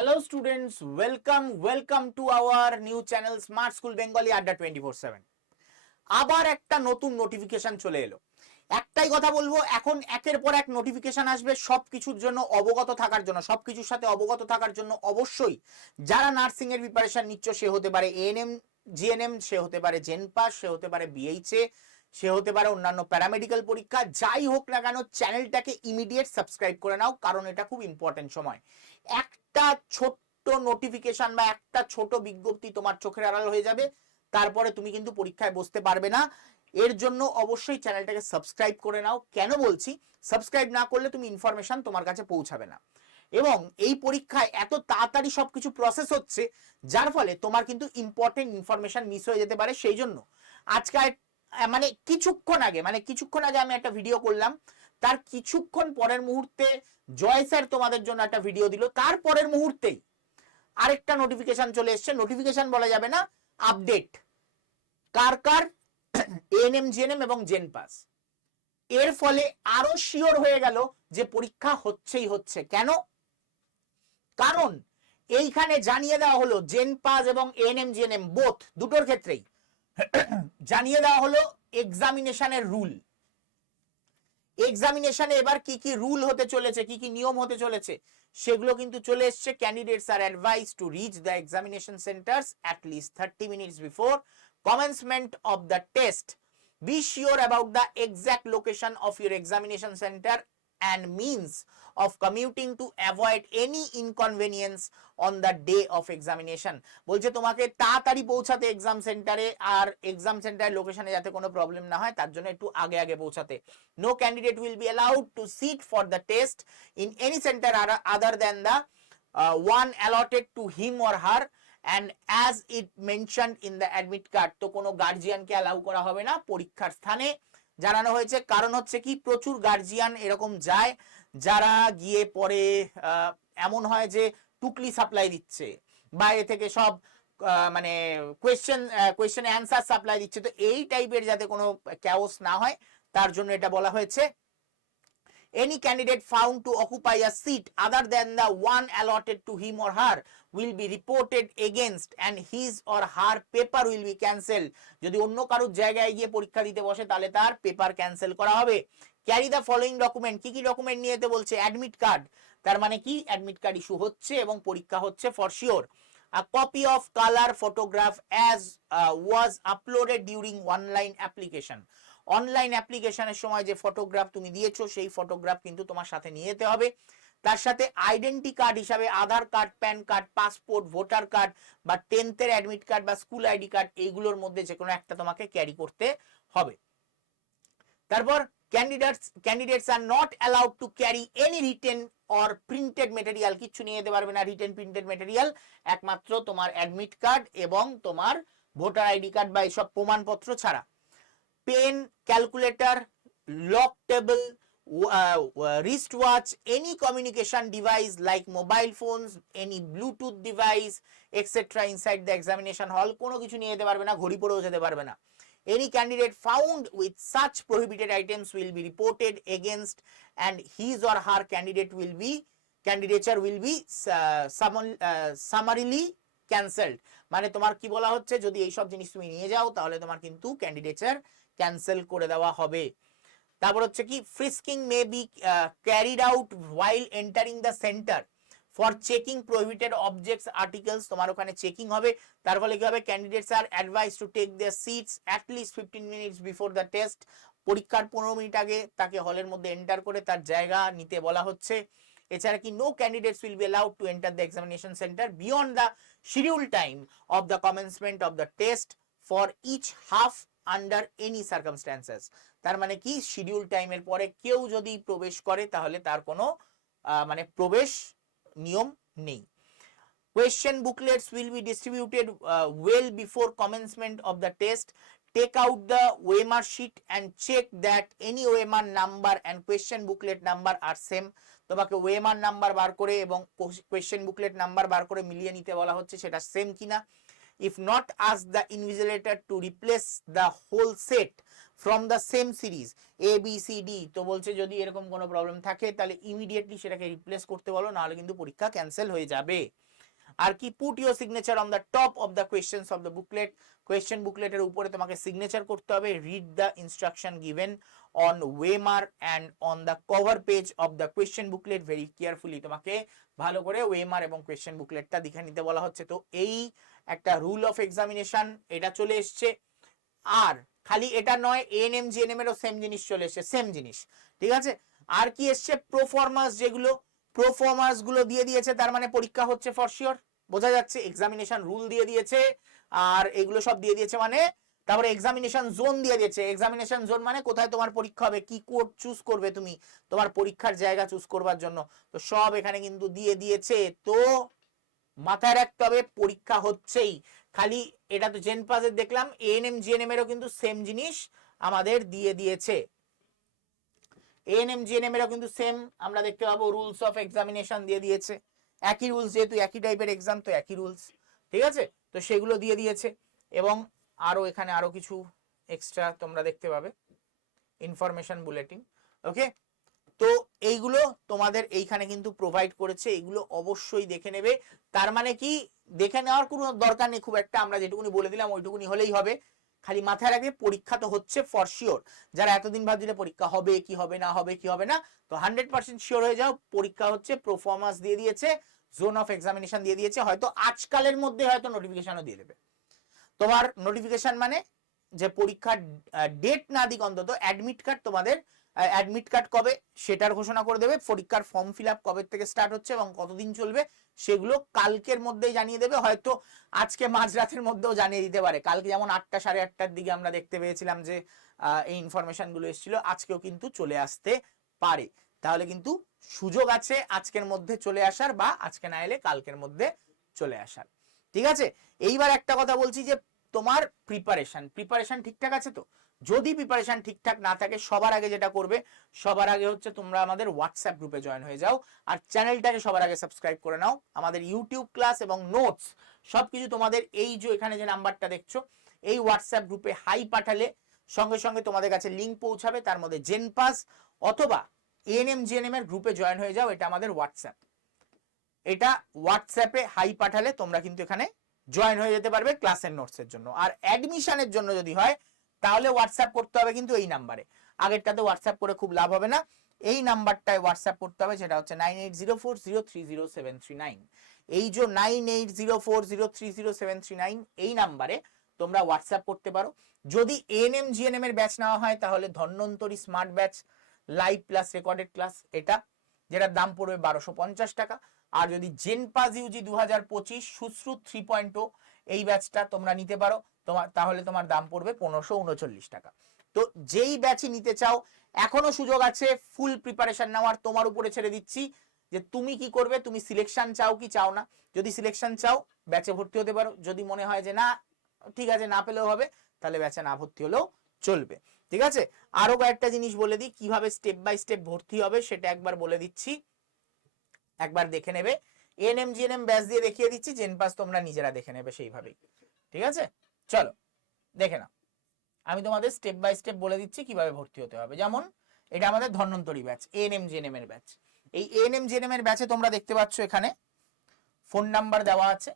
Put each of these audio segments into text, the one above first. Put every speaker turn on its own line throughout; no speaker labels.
Hello students, welcome, welcome to our new channel Smart School Bengali Adda twenty four seven আবার একটা নতুন notification চলে এলো। একটাই কথা বলব এখন একের পর এক নোটিফিকেশন আসবে সব কিছুর জন্য অবগত থাকার জন্য সব কিছুর সাথে অবগত থাকার জন্য অবশ্যই যারা নার্সিং এর প্রিপারেশন নিচ্ছ সে হতে পারে এএনএম জিএনএম সে হতে পারে জেনপাস সে হতে পারে বিএইচএ সে হতে পারে অন্যান্য প্যারামেডিক্যাল পরীক্ষা। যাই হোক না কেন, চ্যানেলটাকে ইমিডিয়েট সাবস্ক্রাইব করে নাও, কারণ এটা খুব ইম্পর্টেন্ট সময়। একটা ছোট্ট নোটিফিকেশন বা একটা ছোট বিজ্ঞপ্তি তোমার চোখের আড়াল হয়ে যাবে, তারপরে তুমি কিন্তু পরীক্ষায় বসতে পারবে না। এর জন্য অবশ্যই চ্যানেলটাকে সাবস্ক্রাইব করে নাও। কেন বলছি? সাবস্ক্রাইব না করলে তুমি ইনফরমেশন তোমার কাছে পৌঁছাবে না। এবং এই পরীক্ষায় এত তাড়াতাড়ি সবকিছু প্রসেস হচ্ছে, যার ফলে তোমার কিন্তু ইম্পর্টেন্ট ইনফরমেশন মিস হয়ে যেতে পারে, সেই জন্য। আজকে মানে কিছুক্ষণ আগে মানে কিছুক্ষণ আগে আমি একটা ভিডিও করলাম। তার কিছুক্ষণ পরের মুহূর্তে জয় স্যার তোমাদের জন্য একটা ভিডিও দিল। তার পরের মুহূর্তেই আরেকটা নোটিফিকেশন চলে এসছে। নোটিফিকেশন বলা যাবে না আপডেট কার কার? এএনএম জিএনএম এবং জেন পাস এর ফলে আরও শিওর হয়ে গেল যে পরীক্ষা হচ্ছেই হচ্ছে। কেন? কারণ এইখানে জানিয়ে দেওয়া হলো জেন পাস এবং এএনএম জিএনএম বোথ দুটোর ক্ষেত্রেই। জানিয়ে দেওয়া হলো এক্সামিনেশনের রুল এক্সামিনেশনে এবার কি কি রুল হতে চলেছে, কি কি নিয়ম হতে চলেছে, সেগুলো কিন্তু চলে এসছে candidates are advise to reach the examination centres at least thirty minutes before commencement of the test. Be sure about the exact location of your examination center and means of commuting to avoid any inconvenience on the day of examination. বলছে, তোমাকে তাড়াতাড়ি পৌঁছাতে exam সেন্টারে আর exam সেন্টারের লোকেশনে যাতে কোনো problem না হয়, তার জন্য একটু আগে আগে পৌঁছাতে। No candidate will be allowed to sit for the test in any centre other than the one allotted to him or her and as it mention in the admit card তো কোনো গার্জিয়ানকে অ্যালাউ করা হবে না। পরীক্ষার স্থানে জানানো হয়েছে। কারণ হচ্ছে কি, প্রচুর গার্জিয়ান এরকম যায়, যারা গিয়ে পরে এমন হয় যে টুকলি সাপ্লাই দিচ্ছে বাইরে থেকে সব মানে কোয়েশ্চেন কোয়েশ্চেন অ্যান্সার সাপ্লাই দিচ্ছে। তো এই টাইপের যাতে কোনো ক্যাওস না হয়, তার জন্য এটা বলা হয়েছে। Any candidate found to occupy a seat other than the one allotted to him or her will be reported against and his or her paper will be cancelled. যদি অন্য কারোর জায়গায় গিয়ে পরীক্ষা দিতে বসে তাহলে তার পেপার ক্যান্সেল করা হবে। ক্যারি দ্য ফলোইং ডকুমেন্ট কি কি ডকুমেন্ট নিয়ে যেতে বলছে? অ্যাডমিট কার্ড তার মানে কি? অ্যাডমিট কার্ড ইস্যু হচ্ছে এবং পরীক্ষা হচ্ছে for sure a copy of color photograph as uh, was uploaded during online application online অ্যাপ্লিকেশনের সময় যে ফটোগ্রাফ তুমি দিয়েছ সেই ফটোগ্রাফ কিন্তু তোমার সাথে নিয়ে যেতে হবে। তার সাথে আইডেন্টি কার্ড হিসাবে Aadhaar card PAN card passport voter card বা টেন্থের অ্যাডমিট কার্ড বা স্কুল আইডি কার্ড এইগুলোর মধ্যে যে কোনো একটা তোমাকে ক্যারি করতে হবে। তারপর candidates candidates are not allowed to carry any written or printed material কিছু নিয়ে যেতে পারবে না রিটেন প্রিন্টেড মেটেরিয়াল একমাত্র তোমার অ্যাডমিট কার্ড এবং তোমার ভোটার আইডি কার্ড বা এইসব প্রমাণপত্র ছাড়া। Pen calculator log table wrist watch any communication device like mobile phones any bluetooth device etc inside the examination hall কোনো কিছু নিয়ে যেতে পারবে না ঘড়ি পরেও যেতে পারবে না any candidate found with such prohibited items will be reported against and his or her candidate will be candidature will be uh, uh, summarily cancelled মানে তোমার কি বলা হচ্ছে যদি এইসব জিনিস তুমি নিয়ে যাও তাহলে তোমার কিন্তু ক্যান্ডিডেচার ক্যান্সেল করে দেওয়া হবে তারপর হচ্ছে কি frisking may be carried out while entering the centre for checking prohibited objects articles তোমার ওখানে চেকিং হবে। তার ফলে কি হবে? Candidates are advise to take their seats at least fifteen minutes before the test পরীক্ষার পনেরো মিনিট আগে তাকে হলের মধ্যে এন্টার করে তার জায়গা নিতে বলা হচ্ছে। এছাড়া কি no candidates will be allowed to enter the examination centre beyond the schedule time of the commencement of the test for each half under any circumstances তার মানে কি? শিডিউল টাইমের পরে কেউ যদি প্রবেশ করে, তাহলে তার কোনো মানে প্রবেশ নিয়ম নেই। Question booklets will be distributed well before commencement of the test take out the OMR sheet and check that any OMR number and question booklet number are same তোমাকে ওয়েমার নাম্বার বার করে এবং কোয়েশ্চেন বুকলেট নাম্বার বার করে মিলিয়ে নিতে বলা হচ্ছে, সেটা same কিনা। If not ask the invigilator to replace the whole set from the same series, a, b, c, d, তো বলছে যদি এরকম কোনো প্রবলেম থাকে, তাহলে ইমিডিয়েটলি সেটাকে রিপ্লেস করতে বলো, নাহলে কিন্তু পরীক্ষা ক্যান্সেল হয়ে যাবে। আর কি put your signature on the top of the questions of the booklet question বুকলেটের উপরে তোমাকে সিগনেচার করতে হবে read the instruction given on OMR and on the cover page of the question booklet very carefully তোমাকে ভালো করে ওয়েমার এবং question বুকলেটটা দেখে নিতে বলা হচ্ছে। তো এই একটা রুল অফ এক্সামিনেশন এটা চলে এসছে। আর খালি এটা নয় এএনএম জিএনএম এরও সেম জিনিস চলে এসছে সেম জিনিস, ঠিক আছে? আর কি এসছে? প্রোফরমাস যেগুলো প্রোফরমাসগুলো দিয়ে দিয়েছে, তার মানে পরীক্ষা হচ্ছে ফর শিওর বোঝা যাচ্ছে এক্সামিনেশন রুল দিয়ে দিয়েছে, আর এগুলো সব দিয়ে দিয়েছে মানে তারপরে এক্সামিনেশন জোন দিয়ে দিয়েছে এক্সামিনেশন জোন মানে কোথায় তোমার পরীক্ষা হবে, কি কোর্ট চুজ করবে তুমি, তোমার পরীক্ষার জায়গা চুজ করবার জন্য, তো সব এখানে কিন্তু দিয়ে দিয়েছে, তো মাথায় রাখতে হবে, পরীক্ষা হচ্ছেই খালি এটা তো জেন পাসের দেখলাম এএনএম জিএনএম এরও কিন্তু সেম জিনিস আমাদের দিয়ে দিয়েছে। এএনএম জিএনএম এরও কিন্তু সেম আমরা দেখতে পাবো রুলস অফ এক্সামিনেশন দিয়ে দিয়েছে। একই রুলস যেহেতু একই টাইপের এক্সাম তো একই রুলস ঠিক আছে? তো সেগুলো দিয়ে দিয়েছে। এবং আরও এখানে আরও কিছু এক্সট্রা তোমরা দেখতে পাবে ইনফরমেশন বুলেটিন ওকে তো এইগুলো তোমাদের এইখানে কিন্তু প্রোভাইড করেছে, এইগুলো অবশ্যই দেখে নেবে। তার মানে কি? দেখে নেওয়ার কোনো দরকার নেই, খুব একটা আমরা যেটুকুনি বলে দিলাম ওইটুকুনি হলেই হবে। খালি মাথায় রাখবে, পরীক্ষা তো হচ্ছে ফর শিওর যারা এতদিন ভাবছিলে পরীক্ষা হবে, কি হবে, না হবে, কি হবে না, তো হান্ড্রেড পার্সেন্ট শিওর হয়ে যাও, পরীক্ষা হচ্ছে প্রফরমেন্স দিয়ে দিয়েছে জোন অফ এক্সামিনেশন দিয়ে দিয়েছে, হয়তো আজকালের মধ্যে হয়তো নোটিফিকেশনও দিয়ে দেবে। তোমার নোটিফিকেশন মানে যে পরীক্ষার ডেট না দিক অন্তত অ্যাডমিট কার্ড তোমাদের অ্যাডমিট কার্ড কবে? সেটার ঘোষণা করে দেবে। পরীক্ষার ফর্ম ফিল কবে থেকে স্টার্ট হচ্ছে এবং কতদিন চলবে, সেগুলো কালকের মধ্যেই জানিয়ে দেবে। হয়তো আজকে মাঝরাতের মধ্যেও জানিয়ে দিতে পারে। কালকে যেমন আটটা, সাড়ে আটটার দিকে আমরা দেখতে পেয়েছিলাম যে এই ইনফরমেশনগুলো এসেছিল। আজকেও কিন্তু চলে আসতে পারে। তাহলে কিন্তু সুযোগ আছে আজকের মধ্যে চলে আসার বা আজকে না এলে কালকের মধ্যে চলে আসার। ঠিক আছে? এইবার একটা কথা বলছি যে, তোমার প্রিপারেশন প্রিপারেশন ঠিকঠাক আছে তো? যদি প্রিপারেশন ঠিকঠাক না থাকে, সবার আগে যেটা করবে, সবার আগে হচ্ছে তোমরা আমাদের হোয়াটসঅ্যাপ গ্রুপে জয়েন হয়ে যাও আর চ্যানেলটাকে সবার আগে সাবস্ক্রাইব করে নাও। আমাদের ইউটিউব ক্লাস এবং নোটস সবকিছু তোমাদের এই যে এখানে যে নাম্বারটা দেখছ, এই হোয়াটসঅ্যাপ গ্রুপে হাই পাঠালে সঙ্গে সঙ্গে তোমাদের কাছে লিঙ্ক পৌঁছাবে, তার মধ্যে জেন পাস অথবা এএনএম জিএনএম এর গ্রুপে জয়েন হয়ে যাও, এটা আমাদের হোয়াটসঅ্যাপ এটা হোয়াটসঅ্যাপে হাই পাঠালে তোমরা কিন্তু এখানে জয়েন হয়ে যেতে পারবে ক্লাসের নোটসের জন্য। আর অ্যাডমিশনের জন্য যদি হয় তাহলে হোয়াটসঅ্যাপ করতে হবে কিন্তু এই নাম্বারে আগেরটাতে হোয়াটসঅ্যাপ করে খুব লাভ হবে না। এই নাম্বারটায় হোয়াটসঅ্যাপ করতে হবে, সেটা হচ্ছে nine eight zero four zero three zero seven three nine এই যে nine eight zero four zero three zero seven three nine এই নাম্বারে তোমরা হোয়াটসঅ্যাপ করতে পারো। যদি এএনএম জিএনএম এর ব্যাচ নেওয়া হয়, তাহলে Dhanvantari smart batch live plus recorded class এটা, যেটার দাম পড়বে বারোশো পঞ্চাশ টাকা। আর যদি জেন পাস ইউজি দু হাজার পঁচিশ সুশ্রুত থ্রি পয়েন্ট এই ব্যাচটা তোমরা নিতে পারো। তোমার, তাহলে তোমার দাম পড়বে পনেরোশো উনচল্লিশ টাকা। তো যেই ব্যাচই নিতে চাও, এখনও সুযোগ আছে ফুল প্রিপারেশন নেওয়ার তোমার উপরে ছেড়ে দিচ্ছি যে তুমি কি করবে, তুমি সিলেকশন চাও কি চাও না। যদি সিলেকশন চাও ব্যাচে ভর্তি হতে পারো। যদি মনে হয় যে না, ঠিক আছে, না পেলেও হবে, তাহলে ব্যাচে না ভর্তি হলেও চলবে। ঠিক আছে? আরও কয়েকটা জিনিস বলে দিই, কীভাবে স্টেপ বাই স্টেপ ভর্তি হবে সেটা একবার বলে দিচ্ছি। একবার দেখে নেবে। এনএম জিএনএম ব্যাচ দিয়ে দেখিয়ে দিচ্ছি জেনপাস তোমরা নিজেরা দেখে নেবে সেইভাবেই। ঠিক আছে? চলো, দেখে নাও। আমি তোমাদের স্টেপ বাই স্টেপ বলে দিচ্ছি কীভাবে ভর্তি হতে হবে। যেমন, এটা আমাদের ধন্বন্তরী ব্যাচ এএনএম জিএনএম এর ব্যাচ এই এএনএম জিএনএম এর ব্যাচে তোমরা দেখতে পাচ্ছ এখানে ফোন নাম্বার দেওয়া আছে।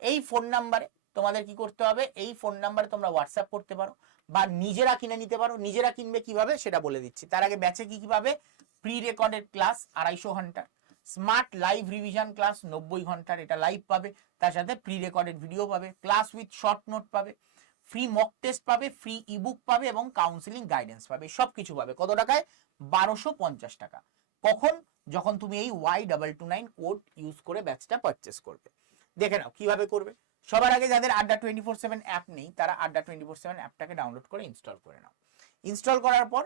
এই ফোন নাম্বারে তোমাদের কি করতে হবে? এই ফোন নাম্বারে তোমরা হোয়াটসঅ্যাপ করতে পারো বা নিজেরা কিনে নিতে পারো। নিজেরা কিনবে কীভাবে সেটা বলে দিচ্ছি। তার আগে ব্যাচে কি কি পাবে? প্রি রেকর্ডেড ক্লাস আড়াইশো ঘণ্টার স্মার্ট লাইভ রিভিশন ক্লাস নব্বই ঘণ্টার এটা লাইভ পাবে। তার সাথে প্রি রেকর্ডেড ভিডিও পাবে ক্লাস উইথ শর্ট নোট পাবে ফ্রি মক টেস্ট পাবে ফ্রি ইবুক পাবে এবং কাউন্সিলিং গাইডেন্স পাবে সব কিছু পাবে। কত টাকায়? বারোশো পঞ্চাশ টাকা। কখন? যখন তুমি এই Y double two nine code use করে ব্যাচটা পারচেস করবে। দেখে নাও, কীভাবে করবে? সবার আগে যাদের আড্ডা টোয়েন্টি ফোর সেভেন অ্যাপ নেই, তারা আড্ডা টোয়েন্টি ফোর সেভেন অ্যাপটাকে ডাউনলোড করে ইনস্টল করে নাও। ইনস্টল করার পর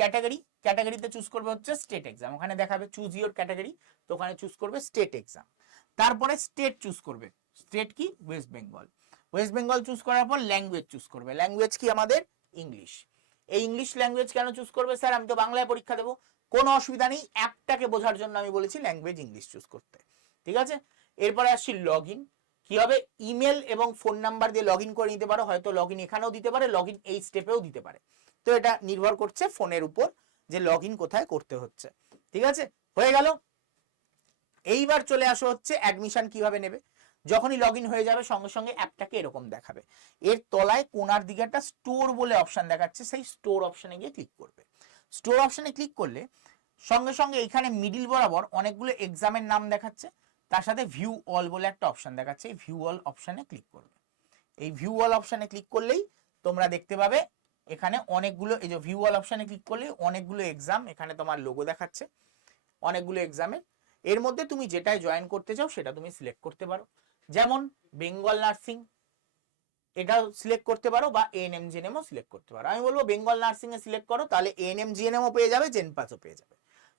ক্যাটাগরি ক্যাটাগরিতে চুজ করবে হচ্ছে স্টেট এক্সাম ওখানে দেখাবে চুজ ইওর ক্যাটাগরি তো ওখানে চুজ করবে স্টেট এক্সাম তারপরে স্টেট চুজ করবে। স্টেট কি? West Bengal West Bengal choose করার পর ল্যাঙ্গুয়েজ চুজ করবে। ল্যাঙ্গুয়েজ কি আমাদের? ইংলিশ এই ইংলিশ ল্যাঙ্গুয়েজ কেন চুজ করবে? স্যার আমি তো বাংলায় পরীক্ষা দেবো। কোনো অসুবিধা নেই অ্যাপটাকে বোঝার জন্য আমি বলেছি ল্যাঙ্গুয়েজ ইংলিশ চুজ করতে। ঠিক আছে? এরপরে আসছি লগ ইন কি হবে? ইমেল এবং ফোন নাম্বার দিয়ে লগ করে নিতে পারো। হয়তো লগ এখানেও দিতে পারে লগ এই স্টেপেও দিতে পারে। তো এটা নির্ভর করছে ফোনের উপর যে লগ কোথায় করতে হচ্ছে। ঠিক আছে? হয়ে গেল। এইবার চলে আসো হচ্ছে অ্যাডমিশন কীভাবে নেবে? যখনই লগ হয়ে যাবে, সঙ্গে সঙ্গে অ্যাপটাকে এরকম দেখাবে। এর তলায় কোনার দিকে একটা স্টোর বলে অপশন দেখাচ্ছে, সেই স্টোর অপশনে গিয়ে ক্লিক করবে। স্টোর অপশনে ক্লিক করলে সঙ্গে সঙ্গে এখানে মিডিল বরাবর অনেকগুলো এক্সামের নাম দেখাচ্ছে। তার সাথে ভিউ অল বলে একটা অপশন দেখাচ্ছে। এই ভিউ অল অপশনে ক্লিক করবে। এই ভিউ অল অপশনে ক্লিক করলেই তোমরা দেখতে পাবে এখানে অনেকগুলো, এই যে ভিউ অল অপশনে ক্লিক করলে অনেকগুলো এক্সাম এখানে তোমার লোগো দেখাচ্ছে, অনেকগুলো এক্সামের এর মধ্যে তুমি যেটায় জয়েন করতে চাও সেটা তুমি সিলেক্ট করতে পারো। যেমন বেঙ্গল নার্সিং এটাও সিলেক্ট করতে পারো বা এএনএম জিএনএমও সিলেক্ট করতে পারো। আমি বলব বেঙ্গল নার্সিং এ সিলেক্ট করো, তাহলে এএনএম জিএনএমও পেয়ে যাবে জেনপাসও পেয়ে যাবে।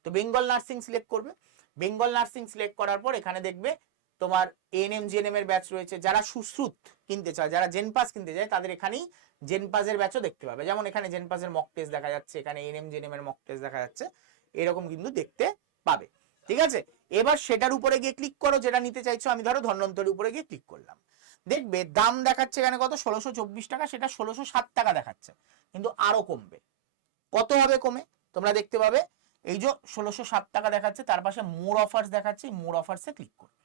তো বেঙ্গল নার্সিং সিলেক্ট করবে। বেঙ্গল নার্সিং সিলেক্ট করার পর এখানে দেখবে তোমার এএনএম জিএনএম এর ব্যাচ রয়েছে। যারা সুশ্রুত কিনতে চায়, যারা জেনপাস কিনতে চায়, তাদের এখানেই জেনপাসের ব্যাচও দেখতে পাবে। যেমন এখানে জেনপাসের মক টেস্ট দেখা যাচ্ছে, এখানে এএনএম জিএনএম এর মক টেস্ট দেখা যাচ্ছে, এরকম কিন্তু দেখতে পাবে। ঠিক আছে? এবার সেটার উপরে গিয়ে ক্লিক করো, যেটা নিতে চাইছো, আমি ধরো ধন্বন্তরের উপরে গিয়ে ক্লিক করলাম। দেখবে দাম দেখাচ্ছে এখানে কত? ষোলোশো চব্বিশ টাকা, সেটা ষোলোশো সাত টাকা দেখাচ্ছে। কিন্তু আরও কমবে। কত হবে কমে? তোমরা দেখতে পাবে। এই যে ষোলোশো সাত টাকা দেখাচ্ছে, তার পাশে মোর অফার্স দেখাচ্ছে মোর অফার্সে ক্লিক করবে।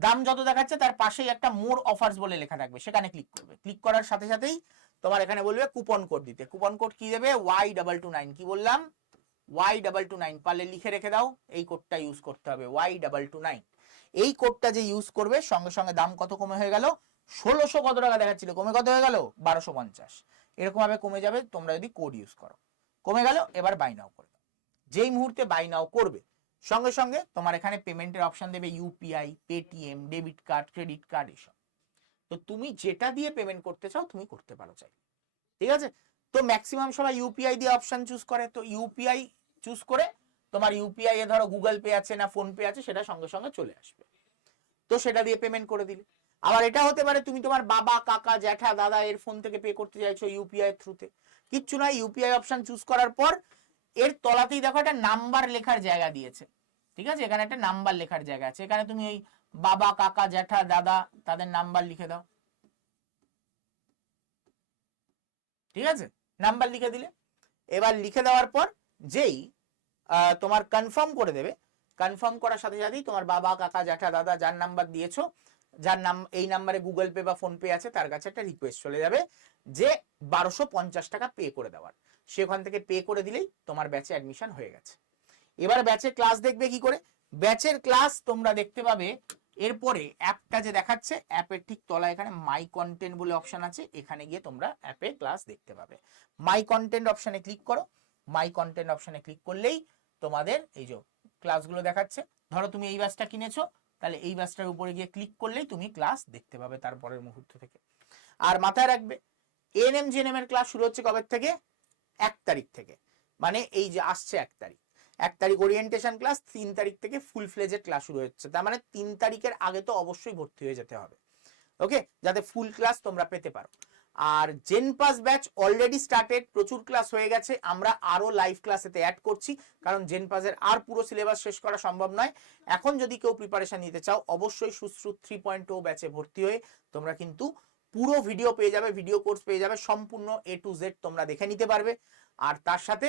দাম যত দেখাচ্ছে তার পাশেই একটা মোর অফার্স বলে লেখা থাকবে, সেখানে ক্লিক করবে। ক্লিক করার সাথে সাথেই তোমার এখানে বলবে কুপন কোড দিতে। কুপন কোড কি দেবে? ওয়াই ডাবল টু নাইন কি বললাম? ওয়াই ডাবল টু নাইন পারলে লিখে রেখে দাও, এই কোডটা ইউজ করতে হবে ওয়াই ডাবল টু নাইন এই কোডটা যে ইউজ করবে, সঙ্গে সঙ্গে দাম কত কমে হয়ে গেল? ষোলোশো কত টাকা দেখাচ্ছিল? কমে কত হয়ে গেল? বারোশো পঞ্চাশ। এরকম ভাবে কমে যাবে, তোমরা যদি কোড ইউজ করো। কমে গেল, এবার বাই নাও করে যেই মুহূর্তে বাই নাও করবে সঙ্গে সঙ্গে তোমার এখানে পেমেন্টের অপশন দেবে UPI, Paytm, debit card, credit card, এসব। তো তুমি যেটা দিয়ে পেমেন্ট করতে চাও, তুমি করতে পারো চাই ঠিক আছে? তো ম্যাক্সিমাম সবাই ইউপিআই দিয়ে অপশন চুজ করে। তো ইউপিআই চুজ করে তোমার ইউপিআই এ ধরো গুগল পে আছে না ফোন পে আছে, সেটা সঙ্গে সঙ্গে চলে আসবে। তো সেটা দিয়ে পেমেন্ট করে দিলে। আবার এটা হতে পারে তুমি তোমার বাবা, কাকা, জ্যাঠা, দাদা এর ফোন থেকে পে করতে চাইছো ইউপিআই থ্রুতে কিচ্ছু নয়, ইউপিআই অপশন চুজ করার পর এর তলাতেই দেখো একটা নাম্বার লেখার জায়গা দিয়েছে। ঠিক আছে? এখানে একটা নাম্বার লেখার জায়গা আছে। এখানে তুমি ওই বাবা, কাকা, জ্যাঠা, দাদা তাদের নাম্বার লিখে দাও। ঠিক আছে? নাম্বার লিখে দিলে। এবার লিখে দেওয়ার পর যেই তোমার কনফার্ম করে দেবে। কনফার্ম করার সাথে সাথেই তোমার বাবা, কাকা, জ্যাঠা, দাদা যার নাম্বার দিয়েছ, যার নাম, এই নাম্বারে গুগল পে বা ফোন পে আছে, তার কাছে একটা রিকোয়েস্ট চলে যাবে যে বারোশো পঞ্চাশ টাকা পে করে দেওয়ার। সেখান থেকে পে করে দিলেই তোমার ব্যাচে অ্যাডমিশন হয়ে গেছে। এবার ব্যাচের ক্লাস দেখবে কি করে? ব্যাচের ক্লাস তোমরা দেখতে পাবে, এরপরে অ্যাপটা যে দেখাচ্ছে অ্যাপের ঠিক তলায় এখানে মাই কন্টেন্ট বলে অপশন আছে, এখানে গিয়ে তোমরা অ্যাপে ক্লাস দেখতে পাবে। মাই কন্টেন্ট অপশনে ক্লিক করো মাই কন্টেন্ট অপশনে ক্লিক করলেই তোমাদের এই যে ক্লাসগুলো দেখাচ্ছে, ধরো তুমি এই ব্যাচটা কিনেছো, তাহলে এই ব্যাচটার উপরে গিয়ে ক্লিক করলেই তুমি ক্লাস দেখতে পাবে তারপরের মুহূর্ত থেকে। আর মাথায় রাখবে এনএম জিএনএম এর ক্লাস শুরু হচ্ছে কবে থেকে? এক তারিখ থেকে। মানে এই যে আসছে এক তারিখ। এক তারিখ ওরিয়েন্টেশন ক্লাস তিন তারিখ থেকে ফুল ফ্লেজের ক্লাস শুরু হচ্ছে। তার মানে তিন তারিখের আগে তো অবশ্যই ভর্তি হয়ে যেতে হবে। ওকে? যাতে ফুল ক্লাস তোমরা পেতে পারো। আর gen pass batch already started প্রচুর ক্লাস হয়ে গেছে। আমরা আরও লাইভ ক্লাস এতে অ্যাড করছি। কারণ জেন পাসের আর পুরো সিলেবাস শেষ করা সম্ভব নয়। এখন যদি কেউ প্রিপারেশন নিতে চাও, অবশ্যই সুশ্রুত থ্রি পয়েন্ট ও ব্যাচে ভর্তি হয়ে তোমরা কিন্তু পুরো ভিডিও পেয়ে যাবে ভিডিও কোর্স পেয়ে যাবে, সম্পূর্ণ এ টু জেড তোমরা দেখে নিতে পারবে। আর তার সাথে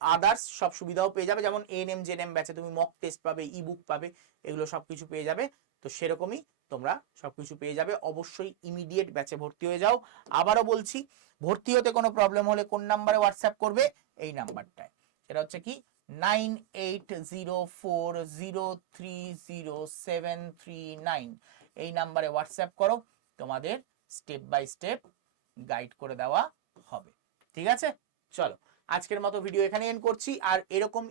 আদার্স সব সুবিধাও পেয়ে যাবে, যেমন এএনএম জেনএম ব্যাচে তুমি মক টেস্ট পাবে ই বুক পাবে, এগুলো সবকিছু পেয়ে যাবে। তো সেরকমই তোমরা সবকিছু পেয়ে যাবে। অবশ্যই ইমিডিয়েট ব্যাচে ভর্তি হয়ে যাও। আবারও বলছি, ভর্তি হতে কোনো প্রবলেম হলে কোন নাম্বারে হোয়াটসঅ্যাপ করবে? এই নাম্বারটায় সেটা হচ্ছে কি? Nine eight zero four zero three zero seven three nine এই নাম্বারে হোয়াটসঅ্যাপ করো। তোমাদের স্টেপ বাই স্টেপ গাইড করে দেওয়া হবে। ঠিক আছে? চলো, আজকের মতো ভিডিও এখানে এন্ড করছি। আর এরকম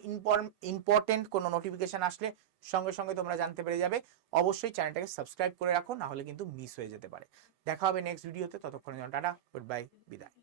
ইম্পর্টেন্ট কোনো নোটিফিকেশন আসলে সঙ্গে সঙ্গে তোমরা জানতে পেরে যাবে। অবশ্যই চ্যানেলটাকে সাবস্ক্রাইব করে রাখো, না হলে কিন্তু মিস হয়ে যেতে পারে। দেখা হবে নেক্সট ভিডিওতে ততক্ষণে টাটা গুড বাই বিদায়।